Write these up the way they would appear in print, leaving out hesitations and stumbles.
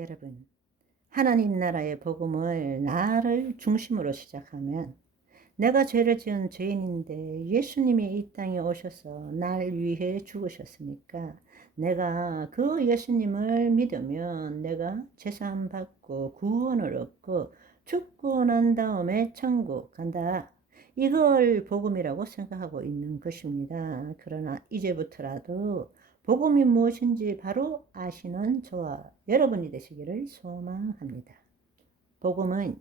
여러분, 하나님 나라의 복음을 나를 중심으로 시작하면 내가 죄를 지은 죄인인데 예수님이 이 땅에 오셔서 날 위해 죽으셨으니까 내가 그 예수님을 믿으면 내가 제사함 받고 구원을 얻고 죽고 난 다음에 천국 간다. 이걸 복음이라고 생각하고 있는 것입니다. 그러나 이제부터라도 복음이 무엇인지 바로 아시는 저와 여러분이 되시기를 소망합니다. 복음은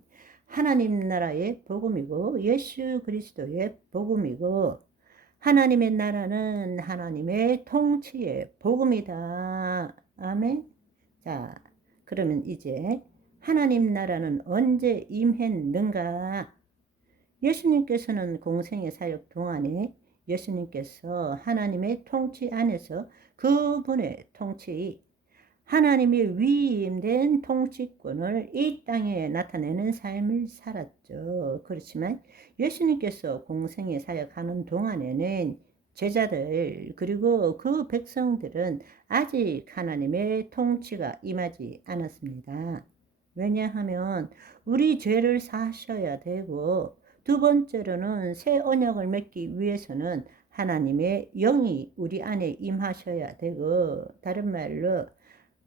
하나님 나라의 복음이고 예수 그리스도의 복음이고 하나님의 나라는 하나님의 통치의 복음이다. 아멘. 자, 그러면 이제 하나님 나라는 언제 임했는가? 예수님께서는 공생의 사역 동안에 예수님께서 하나님의 통치 안에서 그분의 통치, 하나님의 위임된 통치권을 이 땅에 나타내는 삶을 살았죠. 그렇지만 예수님께서 공생의 사역하는 동안에는 제자들 그리고 그 백성들은 아직 하나님의 통치가 임하지 않았습니다. 왜냐하면 우리 죄를 사셔야 되고 두 번째로는 새 언약을 맺기 위해서는 하나님의 영이 우리 안에 임하셔야 되고 다른 말로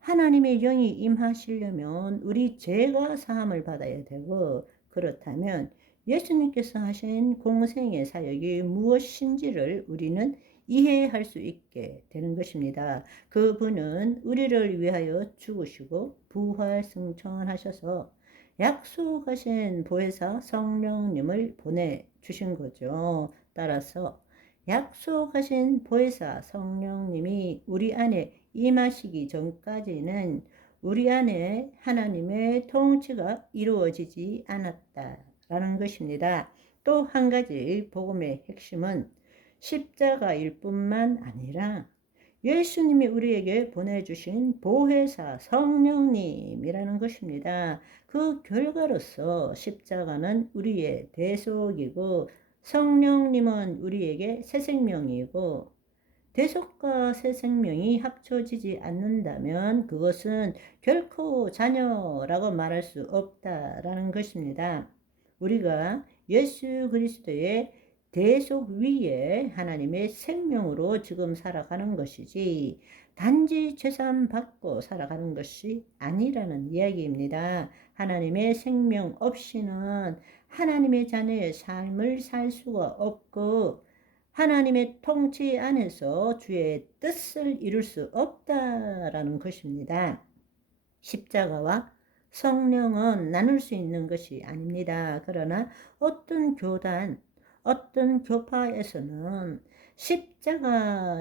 하나님의 영이 임하시려면 우리 죄가 사함을 받아야 되고 그렇다면 예수님께서 하신 공생의 사역이 무엇인지를 우리는 이해할 수 있게 되는 것입니다. 그분은 우리를 위하여 죽으시고 부활 승천하셔서 약속하신 보혜사 성령님을 보내주신 거죠. 따라서 약속하신 보혜사 성령님이 우리 안에 임하시기 전까지는 우리 안에 하나님의 통치가 이루어지지 않았다라는 것입니다. 또 한 가지 복음의 핵심은 십자가일 뿐만 아니라 예수님이 우리에게 보내주신 보혜사 성령님이라는 것입니다. 그 결과로서 십자가는 우리의 대속이고 성령님은 우리에게 새 생명이고 대속과 새 생명이 합쳐지지 않는다면 그것은 결코 자녀라고 말할 수 없다라는 것입니다. 우리가 예수 그리스도의 대속 위에 하나님의 생명으로 지금 살아가는 것이지 단지 재산 받고 살아가는 것이 아니라는 이야기입니다. 하나님의 생명 없이는 하나님의 자녀의 삶을 살 수가 없고 하나님의 통치 안에서 주의 뜻을 이룰 수 없다라는 것입니다. 십자가와 성령은 나눌 수 있는 것이 아닙니다. 그러나 어떤 교단, 어떤 교파에서는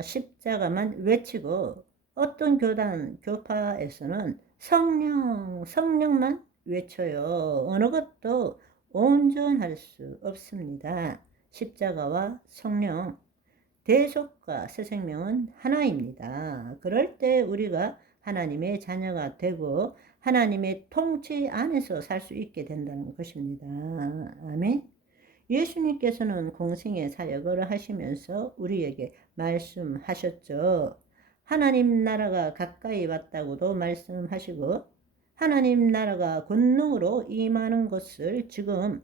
십자가만 외치고 어떤 교단, 교파에서는 성령만 외쳐요. 어느 것도 온전할 수 없습니다. 십자가와 성령, 대속과 새 생명은 하나입니다. 그럴 때 우리가 하나님의 자녀가 되고 하나님의 통치 안에서 살 수 있게 된다는 것입니다. 아멘. 예수님께서는 공생의 사역을 하시면서 우리에게 말씀하셨죠. 하나님 나라가 가까이 왔다고도 말씀하시고 하나님 나라가 권능으로 임하는 것을 지금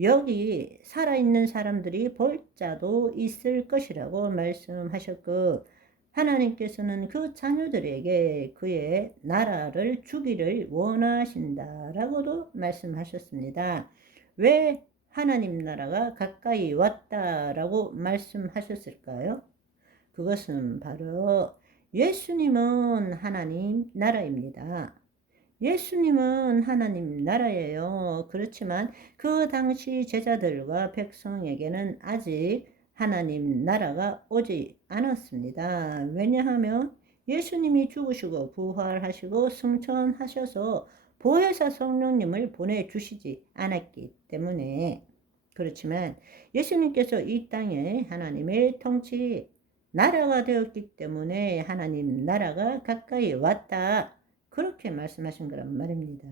여기 살아있는 사람들이 볼 자도 있을 것이라고 말씀하셨고 하나님께서는 그 자녀들에게 그의 나라를 주기를 원하신다라고도 말씀하셨습니다. 왜 하나님 나라가 가까이 왔다라고 말씀하셨을까요? 그것은 바로 예수님은 하나님 나라입니다. 예수님은 하나님 나라예요. 그렇지만 그 당시 제자들과 백성에게는 아직 하나님 나라가 오지 않았습니다. 왜냐하면 예수님이 죽으시고 부활하시고 승천하셔서 보혜사 성령님을 보내주시지 않았기 때문에 그렇지만 예수님께서 이 땅에 하나님의 통치 나라가 되었기 때문에 하나님 나라가 가까이 왔다. 그렇게 말씀하신 거란 말입니다.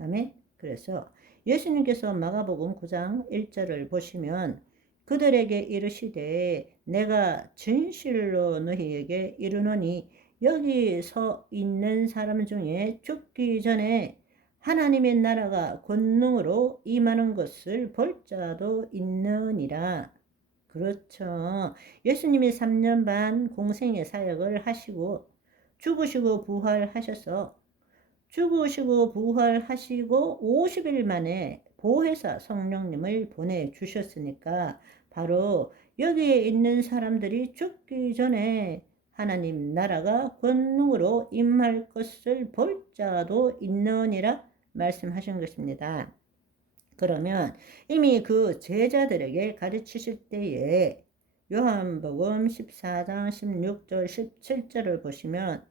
아멘. 그래서 예수님께서 마가복음 9장 1절을 보시면 그들에게 이르시되 내가 진실로 너희에게 이르노니 여기 서 있는 사람 중에 죽기 전에 하나님의 나라가 권능으로 임하는 것을 볼 자도 있느니라. 그렇죠. 예수님이 3년 반 공생의 사역을 하시고 죽으시고 부활하셔서 죽으시고 부활하시고 50일 만에 보혜사 성령님을 보내주셨으니까 바로 여기에 있는 사람들이 죽기 전에 하나님 나라가 권능으로 임할 것을 볼 자도 있느니라 말씀하신 것입니다. 그러면 이미 그 제자들에게 가르치실 때에 요한복음 14장 16절 17절을 보시면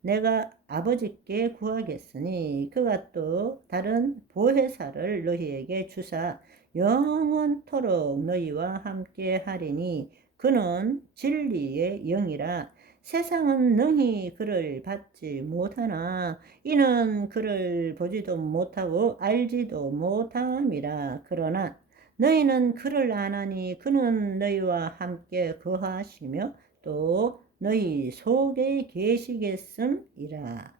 내가 아버지께 구하겠으니 그가 또 다른 보혜사를 너희에게 주사 영원토록 너희와 함께 하리니 그는 진리의 영이라. 세상은 능히 그를 받지 못하나 이는 그를 보지도 못하고 알지도 못함이라. 그러나 너희는 그를 아나니 그는 너희와 함께 거하시며 또 너희 속에 계시겠음이라.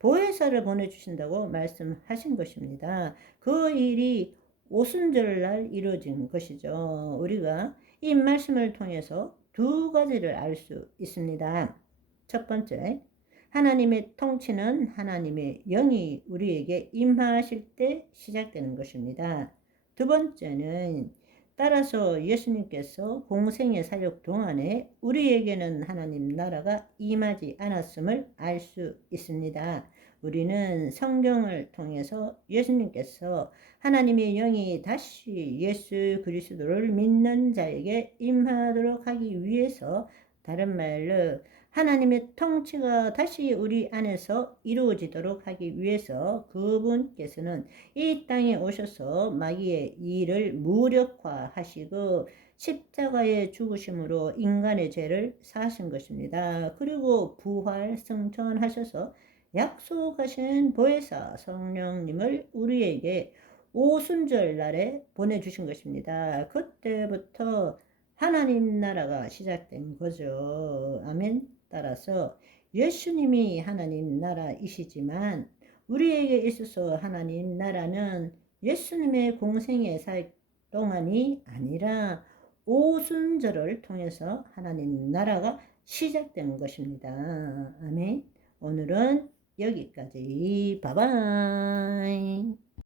보혜사를 보내주신다고 말씀하신 것입니다. 그 일이 오순절날 이루어진 것이죠. 우리가 이 말씀을 통해서 두 가지를 알 수 있습니다. 첫 번째, 하나님의 통치는 하나님의 영이 우리에게 임하실 때 시작되는 것입니다. 두 번째는 따라서 예수님께서 공생의 사역 동안에 우리에게는 하나님 나라가 임하지 않았음을 알 수 있습니다. 우리는 성경을 통해서 예수님께서 하나님의 영이 다시 예수 그리스도를 믿는 자에게 임하도록 하기 위해서, 다른 말로 하나님의 통치가 다시 우리 안에서 이루어지도록 하기 위해서 그분께서는 이 땅에 오셔서 마귀의 일을 무력화하시고 십자가의 죽으심으로 인간의 죄를 사하신 것입니다. 그리고 부활 승천하셔서 약속하신 보혜사 성령님을 우리에게 오순절 날에 보내주신 것입니다. 그때부터 하나님 나라가 시작된 거죠. 아멘. 따라서 예수님이 하나님 나라이시지만 우리에게 있어서 하나님 나라는 예수님의 공생의 사역 동안이 아니라 오순절을 통해서 하나님 나라가 시작된 것입니다. 아멘. 오늘은 여기까지. 바이바이.